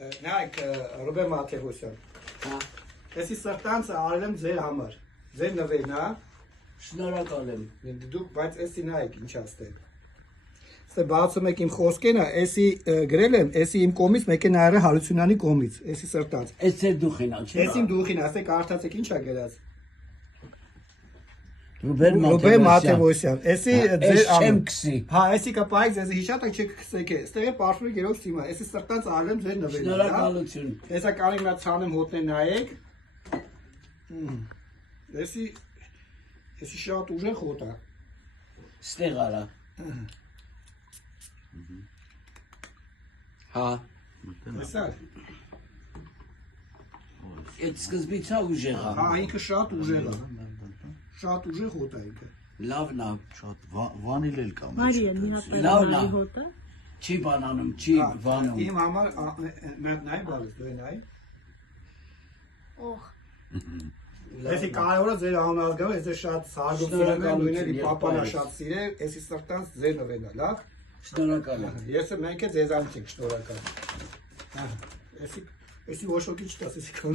Նայեք Ռուբեն Մաթևոսյան։ Հա։ Էսի սրտանցը արել եմ ձեր համար։ Ձեր նվերն է։ Շնորհակալ եմ։ Դուք բայց էսի նայեք ինչ ասել։ Ստե բացում եք իմ խոսքենը, էսի գրել եմ, էսի իմ կողմից, մեկ է նայարը Հարությունյանի կողմից, էսի սրտանց։ Էս է դուխին ա, չէ՞։ Էսի դուխին, ասեք արդացեք ինչ ա գրած։ Ռուբեն Մաթևոսյան, էսի ձեր չեմ քսի։ Հա, էսի կպայեք ձեզ հիշատակ չեք քսեք է։ Ստեղ է պարշուի գերով սիմա, էսի սրտանց արել եմ ձեր նվերն։ Շնորհակալություն։ Հեսա կարիք նա ցանեմ հոտնեն նայեք։ Էսի շատ ուժեղ հոտ է։ Ստեղ արա։ Հա։ Հեսա։ Այդ սկզբից է ուժեղ է։ Հա, ինքը շատ ուժեղ է։ Շատ ուժեղ հոտ է ինքը։ Լավն է։ Շատ վանիլ էլ կա։ Մարիա, մի հատ Լավն է։ բարի հոտը։ Չի բանանում, չի վանում։ Իմ համար մեր նայ բալես, դու նայ։ Օխ։ Էսի կարևորը ձեր անհազգավ, ես շատ սարգում սիրեմ, նույնելի պապանա շատ սիրեմ, էսի սրտանց ձեր նվերն է, լավ։ Շնորհակալ եմ։ Ես մենք է ձեզանից ենք շնորհակալ։ Էսի ոչ ոքի չտաս, էսի կան։